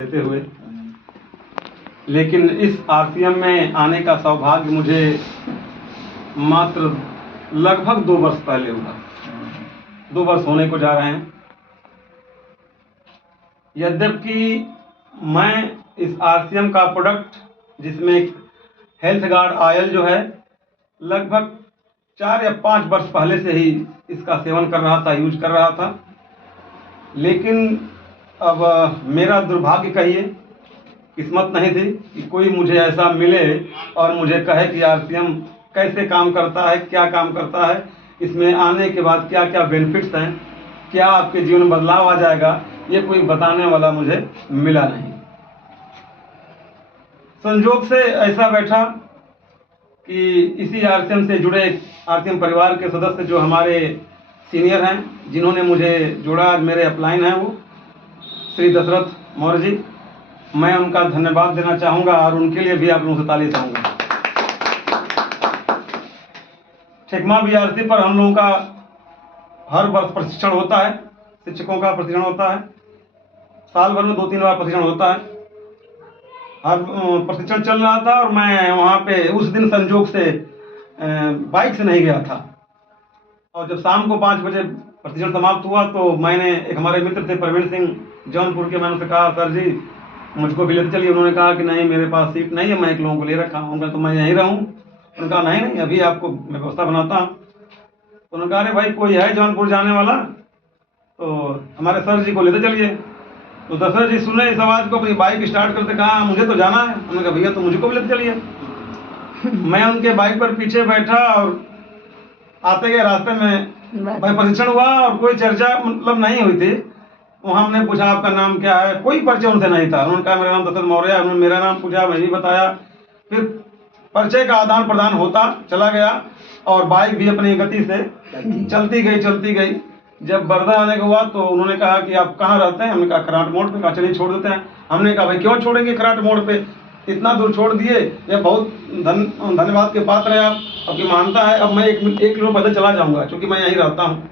देते हुए, लेकिन इस आरसीएम में आने का सौभाग्य मुझे मात्र लगभग 2 वर्ष पहले हुआ। 2 वर्ष होने को जा रहे हैं। यद्यपि मैं इस आरसीएम का प्रोडक्ट, जिसमें हेल्थ गार्ड ऑयल जो है, लगभग 4 या 5 वर्ष पहले से ही इसका सेवन कर रहा था, यूज कर रहा था। लेकिन अब मेरा दुर्भाग्य कहिए, किस्मत नहीं थी कि कोई मुझे ऐसा मिले और मुझे कहे कि आरसीएम कैसे काम करता है, क्या काम करता है, इसमें आने के बाद क्या क्या बेनिफिट्स हैं, क्या आपके जीवन में बदलाव आ जाएगा, ये कोई बताने वाला मुझे मिला नहीं। संयोग से ऐसा बैठा कि इसी आरसीएम से जुड़े आरसीएम परिवार के सदस्य जो हमारे सीनियर हैं, जिन्होंने मुझे जोड़ा, मेरे अपलाइन हैं, वो श्री दशरथ मौर्य जी, मैं उनका धन्यवाद देना चाहूँगा और उनके लिए भी आप लोगों से ताली चाहूँगा। ठेकमा बीआरसी पर हम लोगों का हर वर्ष प्रशिक्षण होता है, शिक्षकों का प्रशिक्षण होता है। साल भर में 2-3 बार प्रशिक्षण होता है। हर प्रशिक्षण चल रहा था और मैं वहाँ पे उस दिन संजोग से बाइक से नहीं गया था। और जब शाम को 5 बजे प्रशिक्षण समाप्त हुआ तो मैंने, एक हमारे मित्र थे प्रवीण सिंह जौनपुर के, मैंने उनसे कहा, सर जी मुझको भी लेते चलिए। उन्होंने कहा कि नहीं, मेरे पास सीट नहीं है, मैं एक लोगों को ले रखा हूँ, तो मैं यहीं रहूँ। उन्होंने कहा नहीं नहीं, अभी आपको मैं व्यवस्था बनाता हूँ। तो उन्होंने कहा, अरे भाई कोई है जौनपुर जाने वाला, तो हमारे सर जी को लेते चलिए। तो दशरथ जी सुने इस आवाज़ को, अपनी बाइक स्टार्ट करते कहा, मुझे तो जाना है। उन्होंने कहा, भैया तो मुझको भी लेते चलिए। मैं उनके बाइक पर पीछे बैठा और आते गए रास्ते में भाई प्रशिक्षण हुआ और कोई चर्चा मतलब नहीं हुई थी। वहाँ हमने पूछा आपका नाम क्या है, कोई परिचय उनसे नहीं था। उन्होंने कहा मेरा नाम दशरथ मौर्य है। उन्होंने मेरा नाम पूछा, मैं भी बताया। फिर परिचय का आदान प्रदान होता चला गया और बाइक भी अपनी गति से चलती गई। जब बरदा आने को हुआ तो उन्होंने कहा कि आप कहाँ रहते हैं? हमने कहा खराट मोड़ पे। कहा चलिए छोड़ देते हैं। हमने कहा भाई क्यों छोड़ेंगे खराट मोड़ पे, इतना दूर छोड़ दिए, ये बहुत धन्यवाद के पात्र है आप, आपकी मानता है। अब मैं 1 किलोमीटर पैदल चला जाऊँगा क्योंकि मैं यहीं रहता हूँ।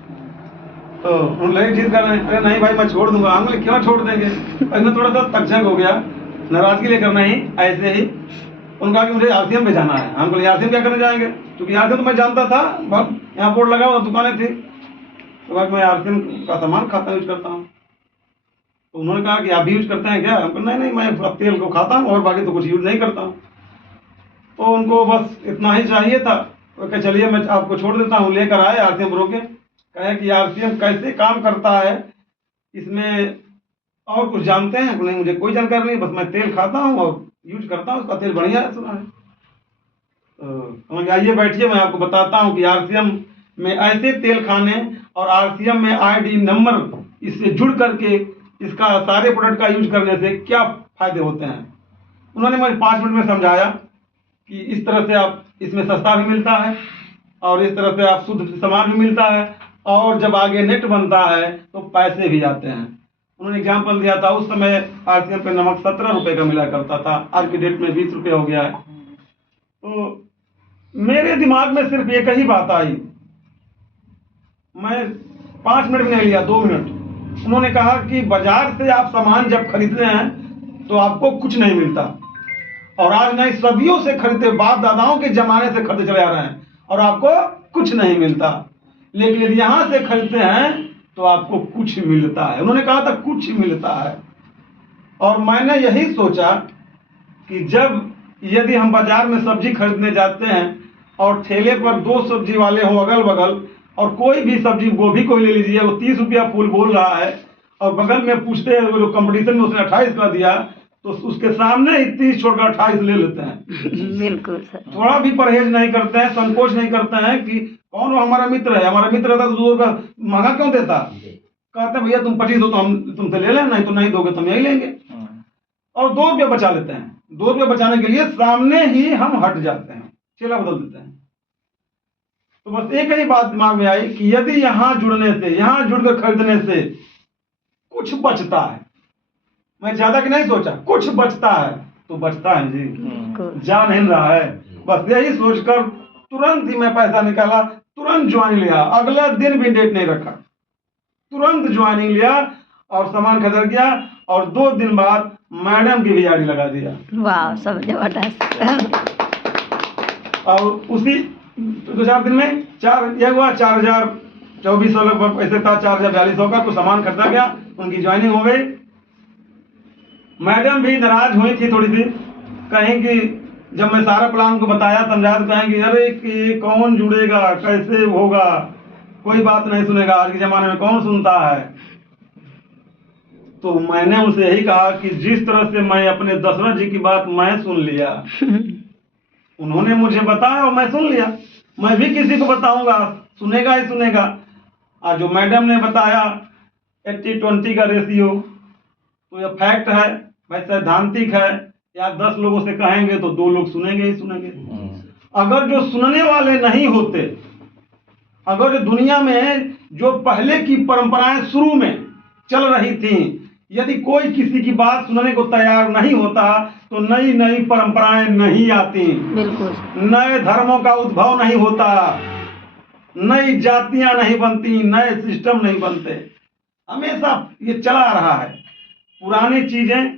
तो उन्होंने जिद कर रहे हैं, अरे नहीं भाई मैं छोड़ दूंगा। हम बोले क्यों छोड़ देंगे? मैं थोड़ा सा तकझक हो गया, नाराजगी लेकर नहीं, ऐसे ही। उन्होंने कहा कि मुझे आरसीएम में जाना है। हम बोले आरसीएम क्या करने जाएंगे? क्योंकि आरसीएम तो मैं जानता था, यहाँ बोर्ड लगा हुआ, दुकानें थी। तो बाद मैं आरसीएम का सामान खाता यूज करता हूँ। तो उन्होंने कहा कि आप भी यूज करते हैं क्या? हम नहीं नहीं, मैं तेल को खाता हूँ और बाकी तो कुछ यूज नहीं करता हूँ। तो उनको बस इतना ही चाहिए था। तो चलिए मैं आपको छोड़ देता हूँ। लेकर आए आरसीएम रोके, कहे कि आरसीएम कैसे काम करता है, इसमें और कुछ जानते हैं? नहीं, मुझे कोई जानकारी नहीं, बस मैं तेल खाता हूँ और यूज करता हूँ, उसका तेल बढ़िया है, सुना है। तो आइए बैठिए, मैं आपको बताता हूँ कि आरसीएम में ऐसे तेल खाने और आरसीएम में आईडी नंबर इससे जुड़ करके इसका सारे प्रोडक्ट का यूज करने से क्या फायदे होते हैं। उन्होंने मुझे 5 मिनट में समझाया कि इस तरह से आप, इसमें सस्ता भी मिलता है और इस तरह से आप शुद्ध सामान भी मिलता है, और जब आगे नेट बनता है तो पैसे भी आते हैं। उन्होंने एग्जाम्पल दिया था, उस समय आरसीएम पे नमक 17 रुपये का मिला करता था, आज की डेट में 20 रुपये हो गया है। तो मेरे दिमाग में सिर्फ एक ही बात आई, मैं 5 मिनट भी नहीं लिया, 2 मिनट। उन्होंने कहा कि बाजार से आप सामान जब खरीदते हैं तो आपको कुछ नहीं मिलता, और आज नहीं, सदियों से खरीदते, बाप दादाओं के जमाने से खरीदते चले आ रहे हैं और आपको कुछ नहीं मिलता। लेकिन यदि यहाँ से खरीदते हैं तो आपको कुछ मिलता है। उन्होंने कहा था कुछ मिलता है। और मैंने यही सोचा कि जब, यदि हम बाजार में सब्जी खरीदने जाते हैं और ठेले पर 2 सब्जी वाले हों अगल बगल, और कोई भी सब्जी, गोभी को ले लीजिए, वो 30 रुपया फूल बोल रहा है, और बगल में पूछते हैं, वो जो कंपटीशन में उसने 28 का दिया, तो उसके सामने ही 30 छोड़कर 28 ले लेते हैं। बिल्कुल सर। थोड़ा भी परहेज नहीं करते हैं, संकोच नहीं करते हैं कि कौन वो हमारा मित्र है। हमारा मित्र रहता तो 2 रुपया महंगा क्यों देता? कहते भैया तुम 25 दो तो हम तुमसे ले लें, नहीं तो नहीं दोगे तो हम यही लेंगे, और 2 रुपये बचा लेते हैं। 2 रुपये बचाने के लिए सामने ही हम हट जाते हैं, चेला बदल देते हैं। तो बस एक ही बात दिमाग में आई कि यदि यहाँ जुड़ने से, यहाँ जुड़कर खरीदने से कुछ बचता है, मैं ज्यादा की नहीं सोचा, कुछ बचता है तो बचता है जी, जा नहीं रहा है। बस यही सोचकर तुरंत ही मैं पैसा निकाला, तुरंत ज्वाइनिंग लिया, अगले दिन भी डेट नहीं रखा, तुरंत ज्वाइनिंग लिया और सामान खरीद गया और 2 दिन बाद मैडम की भी आईडी लगा दिया। वाह, सब जबरदस्त। और उसी 2-4 दिन में 4,024 लगभग ऐसे था, 4,042 का तो सामान खरीदा गया, उनकी ज्वाइनिंग हो गई। मैडम भी नाराज हुई थी थोड़ी सी, कहीं कि जब मैं सारा प्लान को बताया समझाया तो कहें कि अरे कि कौन जुड़ेगा, कैसे होगा, कोई बात नहीं सुनेगा, आज के ज़माने में कौन सुनता है। तो मैंने उनसे यही कहा कि जिस तरह से मैं अपने दशरथ जी की बात मैं सुन लिया, उन्होंने मुझे बताया और मैं सुन लिया, मैं भी किसी को बताऊंगा, सुनेगा ही सुनेगा। आज जो मैडम ने बताया 80-20 का रेशियो, तो यह फैक्ट है भाई, सैद्धांतिक है। या 10 लोगों से कहेंगे तो 2 लोग सुनेंगे ही सुनेंगे। अगर जो सुनने वाले नहीं होते, अगर जो दुनिया में जो पहले की परंपराएं शुरू में चल रही थी, यदि कोई किसी की बात सुनने को तैयार नहीं होता तो नई नई परंपराएं नहीं आती, बिल्कुल, नए धर्मों का उद्भव नहीं होता, नई जातियां नहीं बनती, नए सिस्टम नहीं बनते। हमेशा ये चला आ रहा है। पुरानी चीजें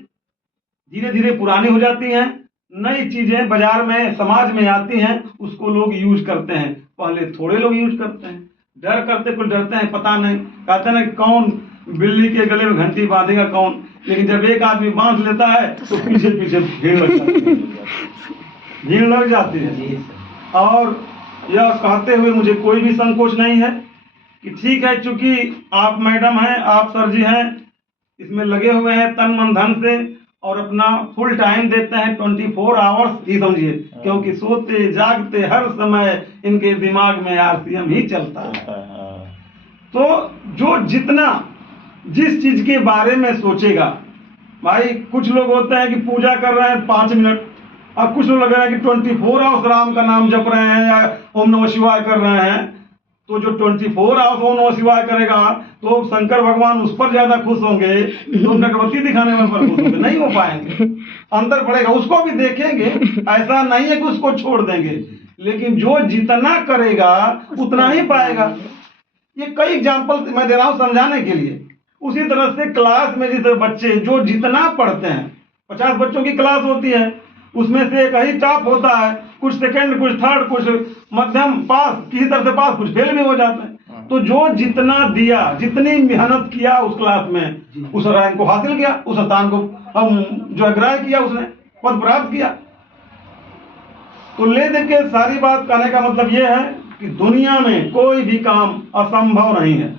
धीरे धीरे पुरानी हो जाती हैं, नई चीजें बाजार में समाज में आती हैं, उसको लोग यूज करते हैं। पहले थोड़े लोग यूज करते हैं, डर करते, कुछ डरते हैं, पता नहीं, कहते हैं कौन बिल्ली के गले में घंटी बांधेगा कौन, लेकिन जब एक आदमी बांध लेता है तो पीछे पीछे भीड़ लग जाती है, भीड़ लग जाती है। और यह कहते हुए मुझे कोई भी संकोच नहीं है कि ठीक है, चूंकि आप मैडम हैं, आप सर जी हैं, इसमें लगे हुए हैं तन मन धन से और अपना फुल टाइम देते हैं, 24 आवर्स ही समझिए, क्योंकि सोते जागते हर समय इनके दिमाग में आरसीएम ही चलता है। तो जो जितना जिस चीज के बारे में सोचेगा, भाई कुछ लोग होते हैं कि पूजा कर रहे हैं 5 मिनट, और कुछ लोग लग रहे हैं कि 24 आवर्स राम का नाम जप रहे हैं या ओम नमः शिवाय कर रहे हैं। तो जो 24 आवर्स ओम नमः शिवाय करेगा तो शंकर भगवान उस पर ज्यादा खुश होंगे, तो अगरबत्ती दिखाने में पर खुश होंगे, नहीं हो पाएंगे, अंतर पड़ेगा। उसको भी देखेंगे, ऐसा नहीं है कि उसको छोड़ देंगे, लेकिन जो जितना करेगा उतना ही पाएगा। ये कई एग्जाम्पल मैं दे रहा हूँ समझाने के लिए। उसी तरह से क्लास में जैसे बच्चे जो जितना पढ़ते हैं, 50 बच्चों की क्लास होती है, उसमें से एक ही टॉप होता है, कुछ सेकंड, कुछ थर्ड, कुछ मध्यम पास, किसी तरह से पास, कुछ फेल भी हो जाते हैं। तो जो जितना दिया, जितनी मेहनत किया उस क्लास में, उस रैंक को हासिल किया, उस स्थान को हम जो अग्राह्य किया, उसने पद प्राप्त किया। तो ले दे के सारी बात कहने का मतलब ये है कि दुनिया में कोई भी काम असंभव नहीं है,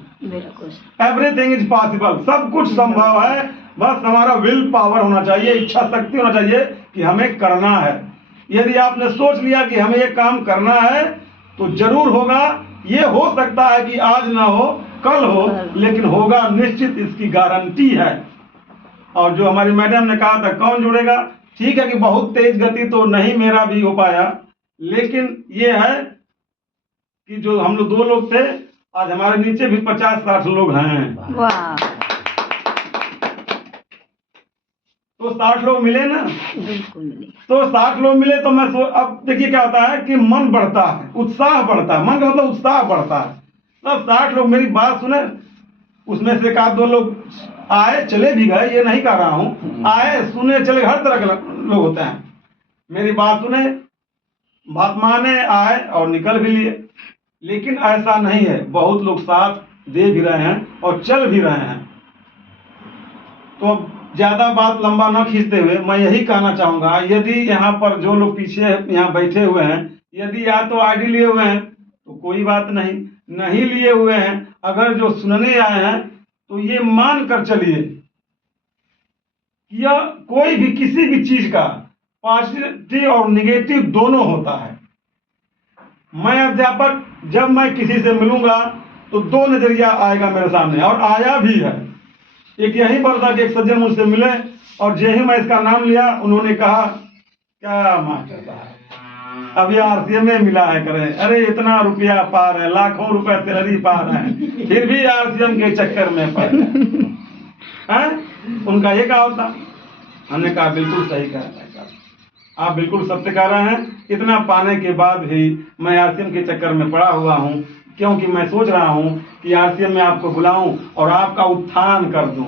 एवरीथिंग इज पॉसिबल, सब कुछ संभव है। बस हमारा विल पावर होना चाहिए, इच्छा शक्ति होना चाहिए कि हमें करना है। यदि आपने सोच लिया कि हमें ये काम करना है तो जरूर होगा। ये हो सकता है कि आज ना हो, कल हो, लेकिन होगा निश्चित, इसकी गारंटी है। और जो हमारी मैडम ने कहा था कौन जुड़ेगा, ठीक है कि बहुत तेज गति तो नहीं मेरा भी हो पाया, लेकिन ये है कि जो हम लोग 2 लोग थे, आज हमारे नीचे भी 50-60 लोग हैं। वाह, तो 60 लोग मिले ना, बिल्कुल मिले। तो 60 लोग मिले तो मैं अब देखिए क्या होता है कि मन बढ़ता है, उत्साह बढ़ता है, मन का मतलब उत्साह बढ़ता है। तब 60 लोग मेरी बात सुने, उसमें से 1-2 लोग आए, चले भी गए, ये नहीं कह रहा हूँ, आए, सुने, चले, हर तरह के लोग होते हैं। मेरी बात सुने, बात माने, आए और निकल भी लिए। लेकिन ऐसा नहीं है, बहुत लोग साथ दे भी रहे हैं और चल भी रहे हैं। तो ज्यादा बात लंबा न खींचते हुए मैं यही कहना चाहूंगा, यदि यहाँ पर जो लोग पीछे यहाँ बैठे हुए हैं, यदि या तो आईडी लिए हुए हैं तो कोई बात नहीं, नहीं लिए हुए हैं, अगर जो सुनने आए हैं तो ये मान कर चलिए कि यह कोई भी किसी भी चीज का पॉजिटिव और निगेटिव दोनों होता है। मैं अध्यापक, जब मैं किसी से मिलूंगा तो 2 नजरिया आएगा मेरे सामने, और आया भी है। एक यही पर था कि एक सज्जन मुझसे मिले और जे ही मैं इसका नाम लिया, उन्होंने कहा क्या मास्टर साहब अभी आरसीएम में मिला है, करें, अरे इतना रुपया पार है, लाखों रुपया सैलरी पार है, फिर भी आरसीएम के चक्कर में पड़ है। उनका ये कहा होता। हमने कहा बिल्कुल सही कहा है, आप बिल्कुल सत्य कह रहे हैं। इतना पाने के बाद भी मैं आरसीएम के चक्कर में पड़ा हुआ हूँ, क्योंकि मैं सोच रहा हूँ कि आरसीएम में आपको बुलाऊं और आपका उत्थान कर दूं,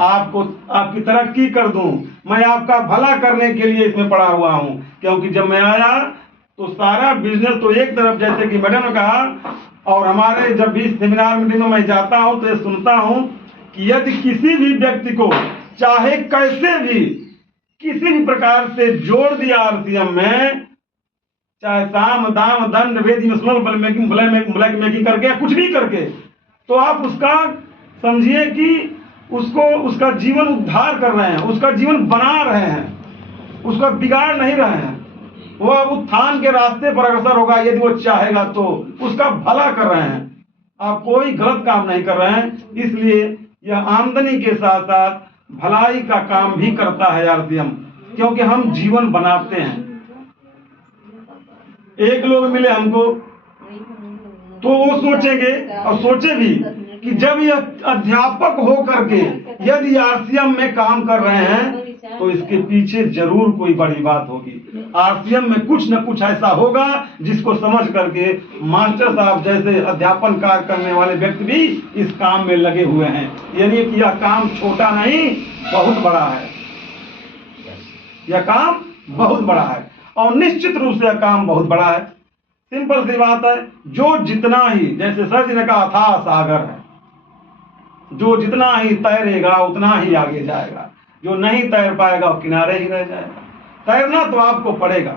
आपको आपकी तरक्की कर दूं। मैं आपका भला करने के लिए इसमें पड़ा हुआ हूँ, क्योंकि जब मैं आया तो सारा बिजनेस तो एक तरफ, जैसे कि मैडम ने कहा, और हमारे जब भी सेमिनार मीटिंग में मैं जाता हूँ तो ये सुनता हूँ कि यदि किसी भी व्यक्ति को चाहे कैसे भी किसी भी प्रकार से जोड़ दिया आरसीएम में, चाहे साम दाम दंड वेद इमोशनल ब्लैक मेकिंग करके या कुछ भी करके, तो आप उसका समझिए कि उसको उसका जीवन उद्धार कर रहे हैं, उसका जीवन बना रहे हैं, उसका बिगाड़ नहीं रहे हैं। वो अब उत्थान के रास्ते पर अग्रसर होगा यदि वो चाहेगा, तो उसका भला कर रहे हैं। आप कोई गलत काम नहीं कर रहे हैं। इसलिए यह आमदनी के साथ साथ भलाई का काम भी करता है आरसीएम, क्योंकि हम जीवन बनाते हैं। एक लोग मिले हमको तो वो सोचेंगे और सोचे भी कि जब यह अध्यापक हो करके यदि आरसीएम में काम कर रहे हैं तो इसके पीछे जरूर कोई बड़ी बात होगी। आरसीएम में कुछ न कुछ ऐसा होगा जिसको समझ करके मास्टर साहब जैसे अध्यापन कार्य करने वाले व्यक्ति भी इस काम में लगे हुए हैं। यानी कि यह काम छोटा नहीं, बहुत बड़ा है। यह काम बहुत बड़ा है और निश्चित रूप से यह काम बहुत बड़ा है। सिंपल सी बात है, जो जितना ही, जैसे सर जी ने कहा था, सागर है, जो जितना ही तैरेगा उतना ही आगे जाएगा, जो नहीं तैर पाएगा वो किनारे ही रह जाएगा। तैरना तो आपको पड़ेगा।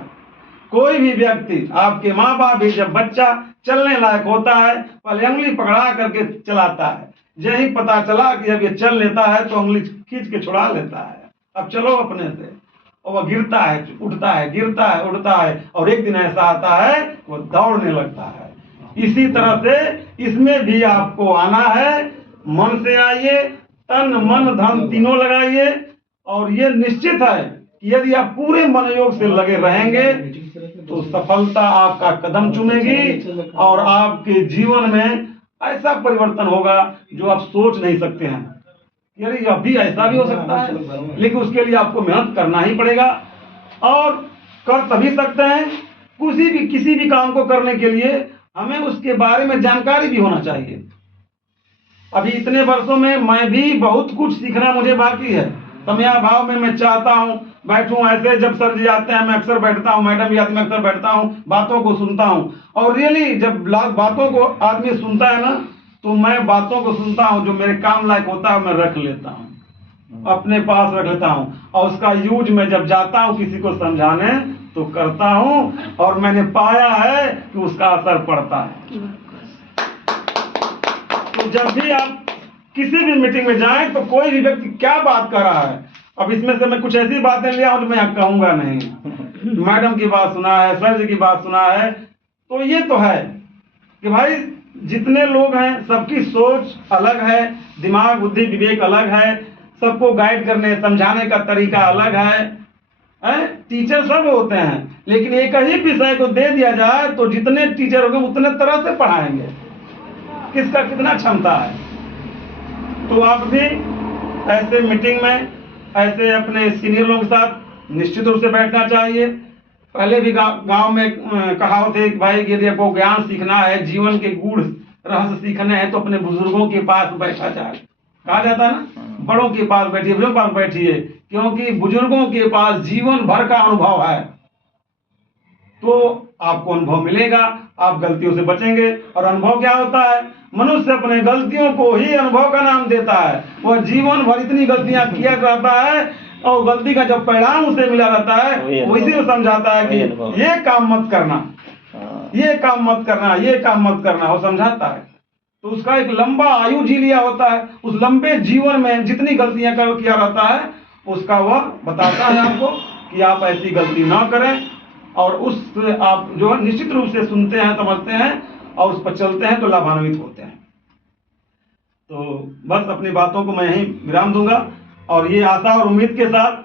कोई भी व्यक्ति, आपके माँ बाप भी जब बच्चा चलने लायक होता है पहले उंगली पकड़ा करके चलाता है, यही पता चला कि जब ये चल लेता है तो उंगली खींच के छुड़ा लेता है, अब चलो अपने से, और वह गिरता है, उठता है, गिरता है, उठता है, और एक दिन ऐसा आता है वो दौड़ने लगता है। इसी तरह से इसमें भी आपको आना है, मन से आइए, तन मन धन तीनों लगाइए, और ये निश्चित है कि यदि आप पूरे मनोयोग से लगे रहेंगे तो सफलता आपका कदम चूमेगी और आपके जीवन में ऐसा परिवर्तन होगा जो आप सोच नहीं सकते हैं। यानी अभी ऐसा भी हो सकता है, लेकिन उसके लिए आपको मेहनत करना ही पड़ेगा, और कर तभी सकते हैं। किसी भी काम को करने के लिए हमें उसके बारे में जानकारी भी होना चाहिए। अभी इतने वर्षों में मैं भी बहुत कुछ सीखना मुझे बाकी है। समयाभाव में मैं चाहता हूँ बैठूं ऐसे, जब सर जी आते हैं मैं अक्सर बैठता हूँ, मैडम भी आती मैं अक्सर बैठता हूँ, बातों को सुनता हूँ, और रियली जब बातों को आदमी सुनता है ना, तो मैं बातों को सुनता हूँ, जो मेरे काम लायक होता है मैं रख लेता हूँ, अपने पास रख लेता हूँ, और उसका यूज मैं जब जाता हूँ किसी को समझाने तो करता हूँ, और मैंने पाया है कि उसका असर पड़ता है। तो जब भी आप किसी भी मीटिंग में जाएं तो कोई भी व्यक्ति क्या बात कर रहा है, अब इसमें से मैं कुछ ऐसी बातें लिया हूं जो मैं यहाँ कहूंगा नहीं। मैडम की बात सुना है, सर जी की बात सुना है, तो ये तो है कि भाई जितने लोग हैं सबकी सोच अलग है, दिमाग बुद्धि विवेक अलग है, सबको गाइड करने समझाने का तरीका अलग है। टीचर सब होते हैं, लेकिन एक ही विषय को दे दिया जाए तो जितने टीचर होंगे उतने तरह से पढ़ाएंगे, किसका कितना क्षमता है। तो आप भी ऐसे मीटिंग में ऐसे अपने सीनियर लोगों के साथ निश्चित रूप से बैठना चाहिए। पहले भी गांव में कहावत है कि भाई यदि आपको ज्ञान सीखना है, जीवन के गूढ़ रहस्य सीखने हैं, तो अपने बुजुर्गों के पास बैठा जाए। कहा जाता है ना, बड़ों के पास बैठिए, बुजुर्गों के पास बैठिए, क्योंकि बुजुर्गों के पास जीवन भर का अनुभव है, तो आपको अनुभव मिलेगा, आप गलतियों से बचेंगे। और अनुभव क्या होता है, मनुष्य अपने गलतियों को ही अनुभव का नाम देता है। वह जीवन भर इतनी गलतियां किया करता है, और गलती का जब परिणाम उसे मिला रहता है वो इसी को समझाता है कि ये काम मत करना, ये काम मत करना, ये काम मत करना, वो समझाता है। तो उसका एक लंबा आयु जी लिया होता है, उस लंबे जीवन में जितनी गलतियां किया रहता है उसका वह बताता है आपको कि आप ऐसी गलती ना करें, और उस आप जो है निश्चित रूप से सुनते हैं, समझते हैं और उस पर चलते हैं तो लाभान्वित होते हैं। तो बस अपनी बातों को मैं यहीं विराम दूंगा, और ये आशा और उम्मीद के साथ